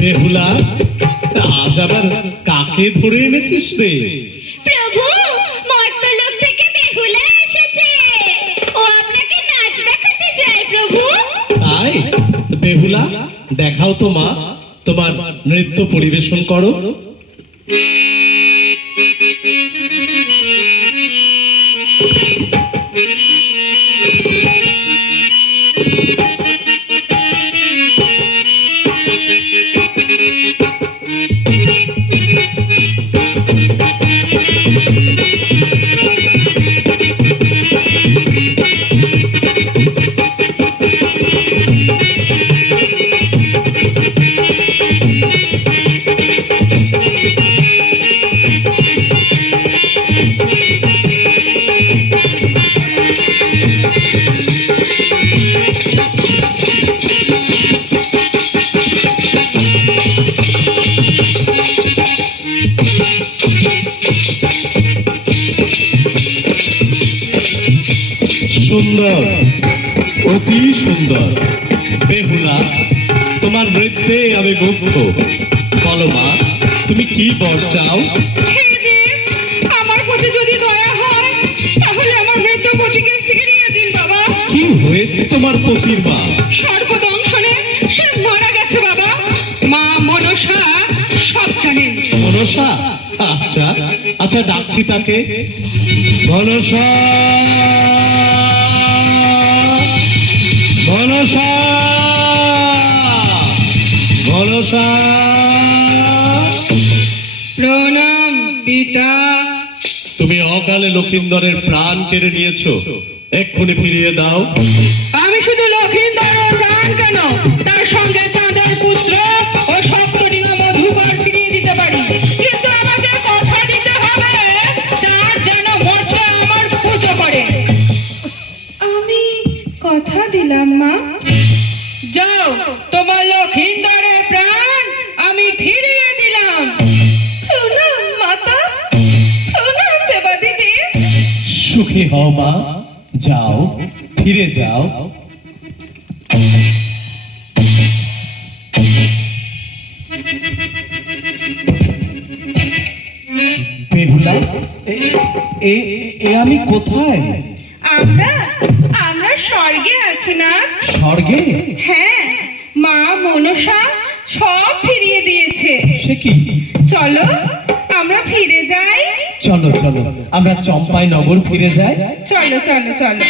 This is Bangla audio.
বেহুলা, আজ আবার কাকে ধরে এনেছিস রে? প্রভু, মর্তলোক থেকে বেহুলা এসেছে। ও আপনাকে নাচ দেখাতে চায় প্রভু। তাই? বেহুলা, দেখাও তো মা, তোমার নৃত্য পরিবেশন করো। সুন্দর, অতি সুন্দর। বেহুলা, তোমার নৃত্যে আমি মুগ্ধ। বলো মা, তুমি কি বর চাও? আমার প্রতি যদি দয়া হয় তাহলে আমার মৃত পতিকে ফিরিয়ে দিন বাবা। কি হয়েছে তোমার পতির মা? সর্বদংশনে সে মারা গেছে বাবা। মা মনসা সব জানেন। মনসা? আচ্ছা আচ্ছা, ডাকছি তাকে। মনসা, মনসা, মনসা। প্রণাম পিতা। তুমি অকালে লক্ষিন্দরের প্রাণ কেড়ে নিয়েছো, এক্ষুনি ফিরিয়ে দাও। আমি শুধু লক্ষিন্দরের প্রাণ কেন, তার সঙ্গে চাঁদের পুত্র ও সপ্তডিঙা মধুকর ফিরিয়ে দিতে পারি, কিন্তু আমাকে কথা দিতে হবে চাঁদ যেন মর্তে আমার পুজো করে। আমি কথা দিলাম মা। যাও, তোমার লক্ষিন্দরের প্রাণ আমি ফিরিয়ে দিলাম। প্রণাম মাতা, প্রণাম দেবাদিদি। সুখী হও মা, যাও, ফিরে যাও। বেহুলা, আমি কোথায়? আমরা আমরা স্বর্গে আছি না? স্বর্গে? হ্যাঁ, মা মনসা সব ফিরিয়ে দিয়েছে। সে কি? চলো আমরা ফিরে যাই। চলো চলো, আমরা চম্পাই নগর ফিরে যাই। চলো চলো চলো।